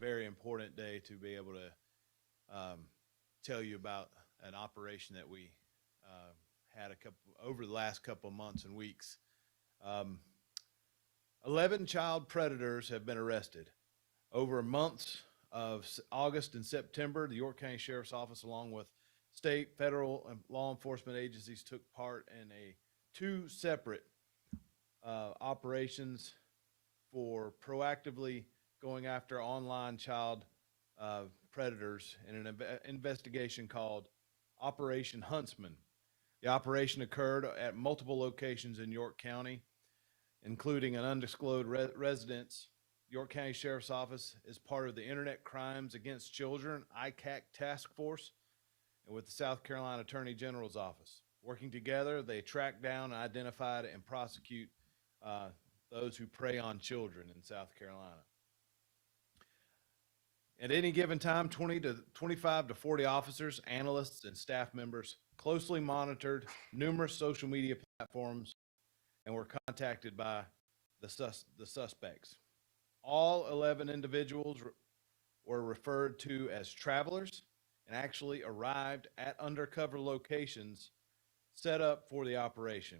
Very important day to be able to tell you about an operation that we had over the last couple of months and weeks. Um, 11 child predators have been arrested. Over months of August and September, the York County Sheriff's Office, along with state, federal, and law enforcement agencies, took part in two separate operations for proactively going after online child predators in an investigation called Operation Huntsman. The operation occurred at multiple locations in York County, including an undisclosed residence. York County Sheriff's Office is part of the Internet Crimes Against Children ICAC Task Force and with the South Carolina Attorney General's Office. Working together, they track down, identify, and prosecute those who prey on children in South Carolina. At any given time, 25 to 40 officers, analysts, and staff members closely monitored numerous social media platforms and were contacted by the suspects. All 11 individuals were referred to as travelers and actually arrived at undercover locations set up for the operation.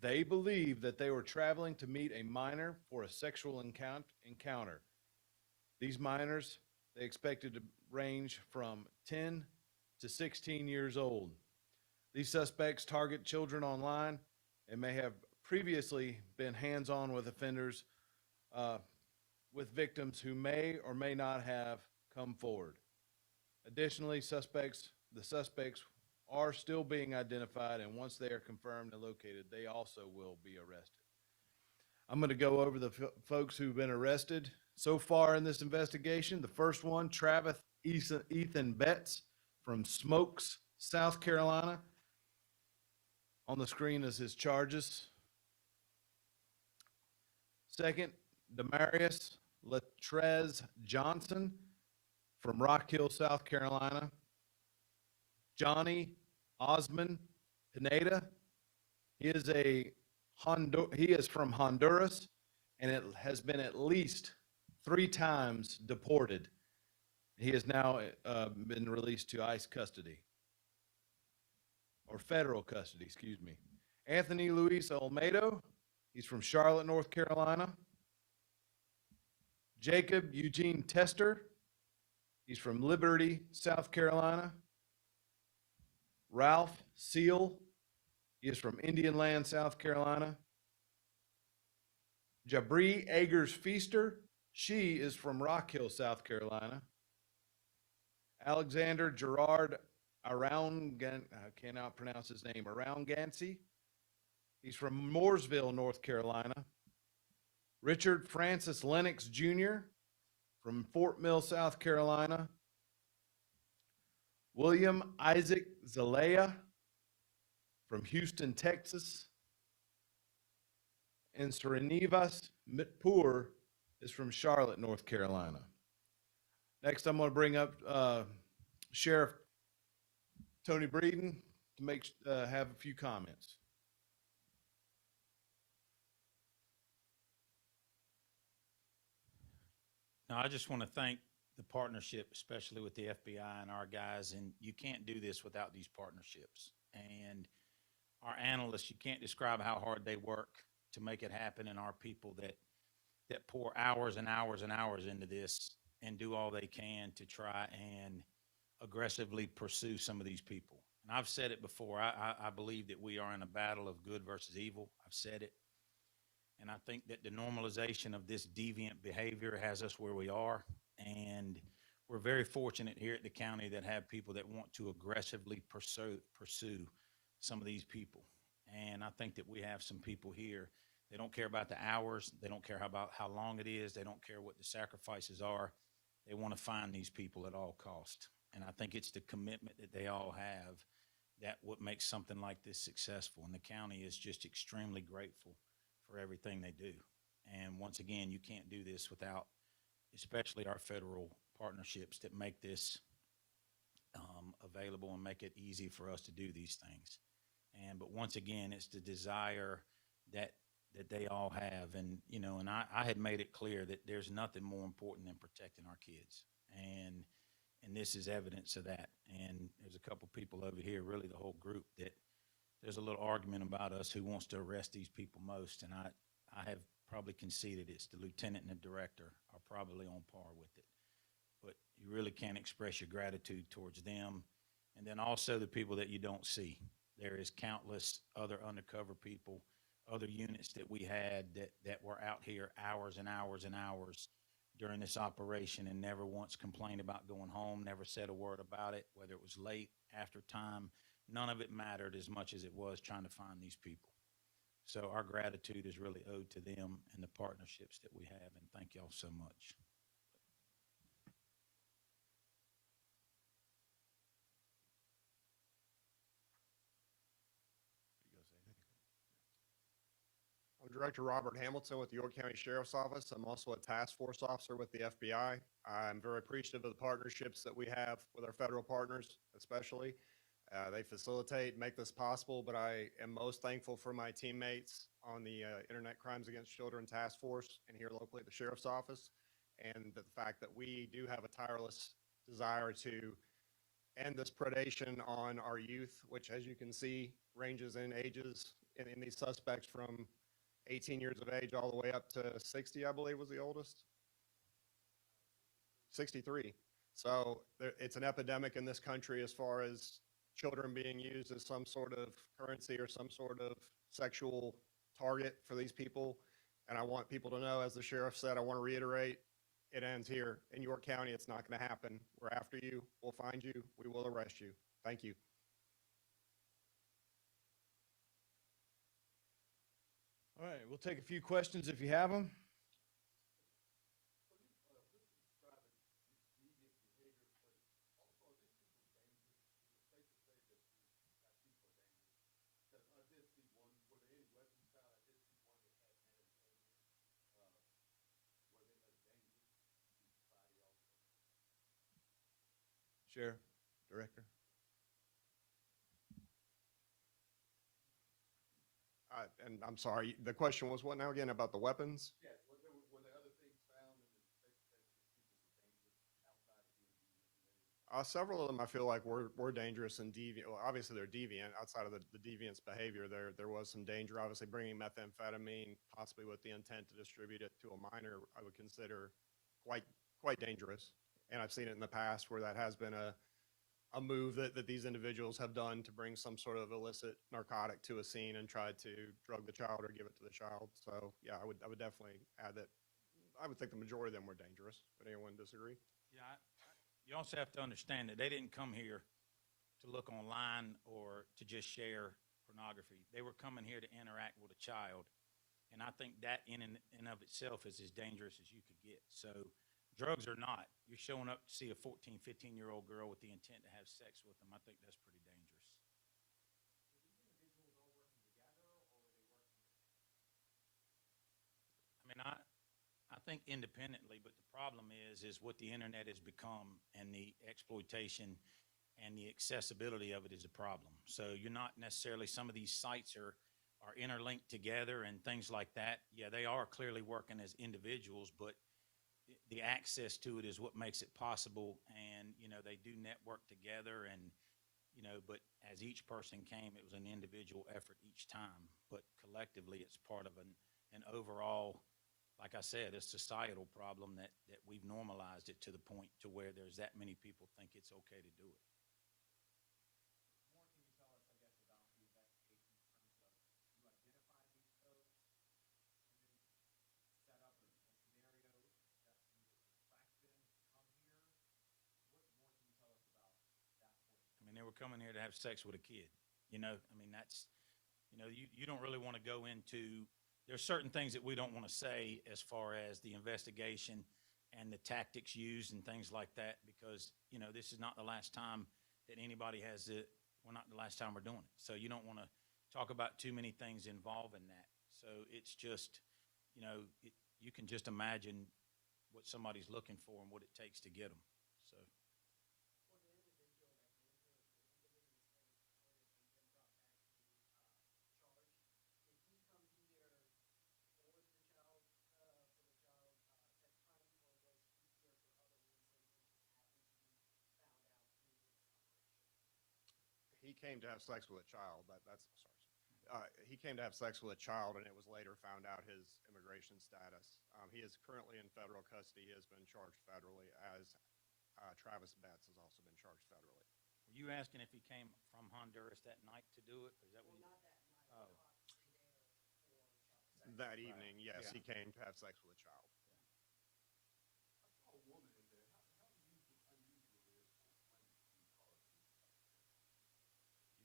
They believed that they were traveling to meet a minor for a sexual encounter. These minors, they expected to range from 10 to 16 years old. These suspects target children online and may have previously been hands-on with offenders with victims who may or may not have come forward. Additionally, the suspects are still being identified, and once they are confirmed and located, they also will be arrested. I'm going to go over the folks who've been arrested so far in this investigation. The first one, Travis Ethan Betts from Smokes, South Carolina. On the screen is his charges. Second, Demarius Latrez Johnson from Rock Hill, South Carolina. Johnny Osman Pineda. He is from Honduras, and it has been at least 3 times deported. He has now been released to ICE custody, or federal custody, excuse me. Anthony Luis Olmedo, he's from Charlotte, North Carolina. Jacob Eugene Tester, he's from Liberty, South Carolina. Ralph Seal, he is from Indian Land, South Carolina. Jabri Agers Feaster, she is from Rock Hill, South Carolina. Alexander Gerard I cannot pronounce his name, Aroungancy. He's from Mooresville, North Carolina. Richard Francis Lennox Jr. from Fort Mill, South Carolina. William Isaac Zelaya from Houston, Texas. And Srinivas Mitpur is from Charlotte, North Carolina. Next, I'm going to bring up Sheriff Tony Breeden to have a few comments. No, I just want to thank the partnership, especially with the FBI and our guys. And you can't do this without these partnerships. And our analysts, you can't describe how hard they work to make it happen, and our people that pour hours and hours and hours into this and do all they can to try and aggressively pursue some of these people. And I've said it before. I believe that we are in a battle of good versus evil. I've said it. And I think that the normalization of this deviant behavior has us where we are. And we're very fortunate here at the county that have people that want to aggressively pursue some of these people. And I think that we have some people here. They don't care about the hours. They don't care about how long it is. They don't care what the sacrifices are. They want to find these people at all cost. And I think it's the commitment that they all have that what makes something like this successful. And the county is just extremely grateful for everything they do. And once again, you can't do this without especially our federal partnerships that make this available and make it easy for us to do these things. But once again, it's the desire that they all have. And, and I had made it clear that there's nothing more important than protecting our kids. And this is evidence of that. And there's a couple people over here, really the whole group, that there's a little argument about us who wants to arrest these people most. And I have probably conceded it's the lieutenant and the director are probably on par with it. But you really can't express your gratitude towards them. And then also the people that you don't see. There is countless other undercover people, other units that we had that were out here hours and hours and hours during this operation and never once complained about going home, never said a word about it, whether it was late, after time. None of it mattered as much as it was trying to find these people. So our gratitude is really owed to them and the partnerships that we have, and thank y'all so much. I'm Director Robert Hamilton with the York County Sheriff's Office. I'm also a task force officer with the FBI. I'm very appreciative of the partnerships that we have with our federal partners, especially. They facilitate, make this possible, but I am most thankful for my teammates on the Internet Crimes Against Children Task Force and here locally at the Sheriff's Office, and the fact that we do have a tireless desire to end this predation on our youth, which, as you can see, ranges in ages in these suspects from 18 years of age all the way up to 60, I believe was the oldest. 63. So it's an epidemic in this country as far as children being used as some sort of currency or some sort of sexual target for these people. And I want people to know, as the sheriff said, I want to reiterate, it ends here. In York County, it's not going to happen. We're after you. We'll find you. We will arrest you. Thank you. All right, we'll take a few questions if you have them. Sheriff, Director. And I'm sorry, the question was what now again about the weapons? Yes, were there other things found in the space that people were dangerous outside of being Several of them I feel like were dangerous and deviant. Well, obviously they're deviant. Outside of the deviant's behavior, there was some danger. Obviously, bringing methamphetamine, possibly with the intent to distribute it to a minor, I would consider quite dangerous. And I've seen it in the past where that has been a move that these individuals have done to bring some sort of illicit narcotic to a scene and try to drug the child or give it to the child. So yeah, I would definitely add that. I would think the majority of them were dangerous. Would anyone disagree? Yeah, you also have to understand that they didn't come here to look online or to just share pornography. They were coming here to interact with a child. And I think that in and of itself is as dangerous as you could get. So drugs or not, you're showing up to see a 14, 15-year-old girl with the intent to have sex with them. I think that's pretty dangerous. I mean, I think independently, but the problem is what the internet has become, and the exploitation and the accessibility of it is a problem. So you're not necessarily, some of these sites are interlinked together and things like that. Yeah, they are clearly working as individuals, but the access to it is what makes it possible. And, you know, they do network together, and, you know, but as each person came, it was an individual effort each time. But collectively, it's part of an overall, like I said, a societal problem that we've normalized it to the point to where there's that many people think it's okay to do it. I mean, they were coming here to have sex with a kid. You know, I mean, that's, you know, you don't really want to go into, there's certain things that we don't want to say as far as the investigation and the tactics used and things like that, because, you know, this is not the last time that anybody has it. We're not the last time we're doing it. So you don't want to talk about too many things involving that. So it's just, you know, you can just imagine what somebody's looking for and what it takes to get them. So. He came to have sex with a child. He came to have sex with a child, and it was later found out his immigration status. He is currently in federal custody. He has been charged federally, as Travis Betts has also been charged federally. Were you asking if he came from Honduras that night to do it? Or is that what you? Oh. That evening, yes, Yeah. he came to have sex with a child.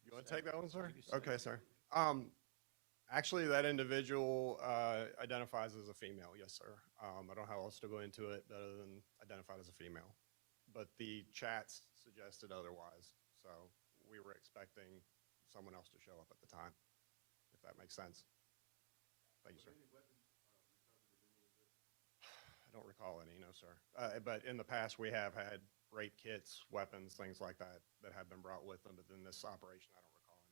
You want to take that one, sir? You can say Okay, it. sir. Actually, that individual identifies as a female, yes, sir. I don't know how else to go into it other than identified as a female. But the chats suggested otherwise, so we were expecting someone else to show up at the time, if that makes sense. Thank you, sir. I don't recall any, no, sir. But in the past, we have had rape kits, weapons, things like that, that have been brought with them, but in this operation, I don't recall any.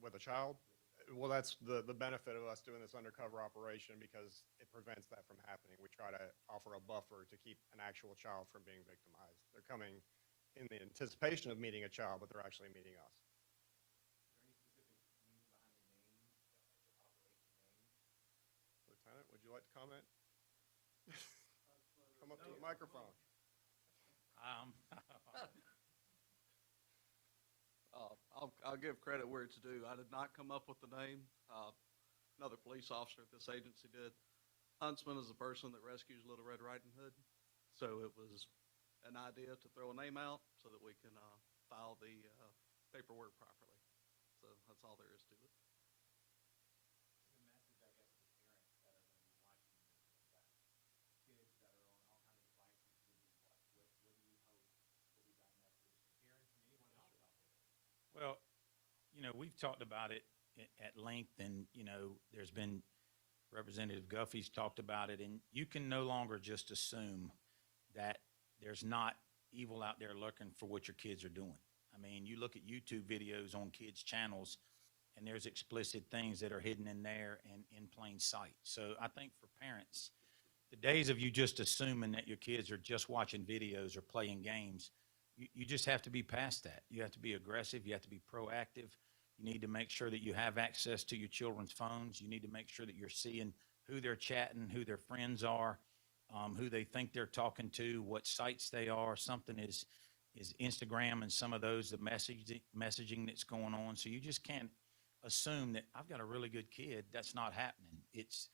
With a child? Well, that's the benefit of us doing this undercover operation, because it prevents that from happening. We try to offer a buffer to keep an actual child from being victimized. They're coming in the anticipation of meeting a child, but they're actually meeting us. Lieutenant, would you like to comment? Come up to the microphone. I'll give credit where it's due. I did not come up with the name. Another police officer at this agency did. Huntsman is the person that rescues Little Red Riding Hood. So it was an idea to throw a name out so that we can file the paperwork properly. So that's all there is to it. Well, you know, we've talked about it at length, and, you know, there's been Representative Guffey's talked about it, and you can no longer just assume that there's not evil out there looking for what your kids are doing. I mean, you look at YouTube videos on kids' channels, and there's explicit things that are hidden in there and in plain sight. So I think for parents, the days of you just assuming that your kids are just watching videos or playing games, you just have to be past that. You have to be aggressive. You have to be proactive. You need to make sure that you have access to your children's phones. You need to make sure that you're seeing who they're chatting, who their friends are, who they think they're talking to, what sites they are. Something is Instagram and some of those, the messaging that's going on. So you just can't assume that I've got a really good kid. That's not happening. It's,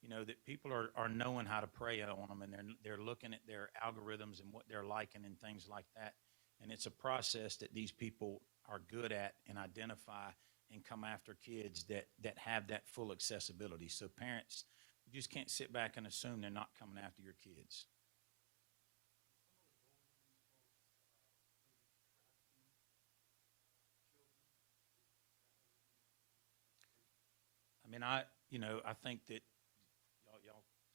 you know, that people are knowing how to prey on them, and they're looking at their algorithms and what they're liking and things like that. And it's a process that these people are good at and identify and come after kids that have that full accessibility. So parents, you just can't sit back and assume they're not coming after your kids. I mean, I think that y'all talk to them.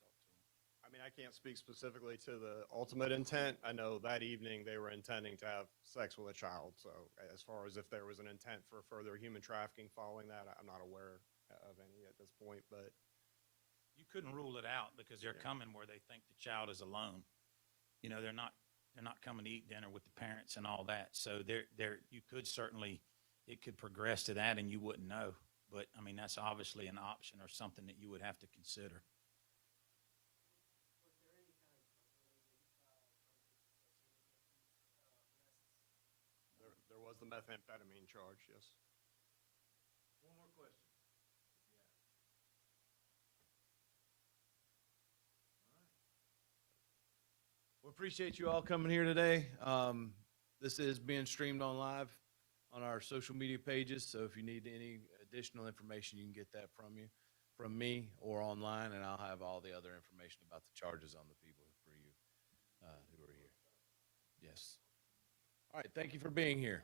I mean, I can't speak specifically to the ultimate intent. I know that evening they were intending to have sex with a child. So as far as if there was an intent for further human trafficking following that, I'm not aware of any at this point, but You couldn't rule it out because they're Yeah. coming where they think the child is alone. You know, they're not coming to eat dinner with the parents and all that. So you could certainly, it could progress to that and you wouldn't know. But I mean, that's obviously an option or something that you would have to consider. there was the methamphetamine charge, yes. One more question. We appreciate you all coming here today. This is being streamed on live on our social media pages. So if you need any additional information, you can get that from me or online, and I'll have all the other information about the charges on the people for you who are here. Yes. All right. Thank you for being here.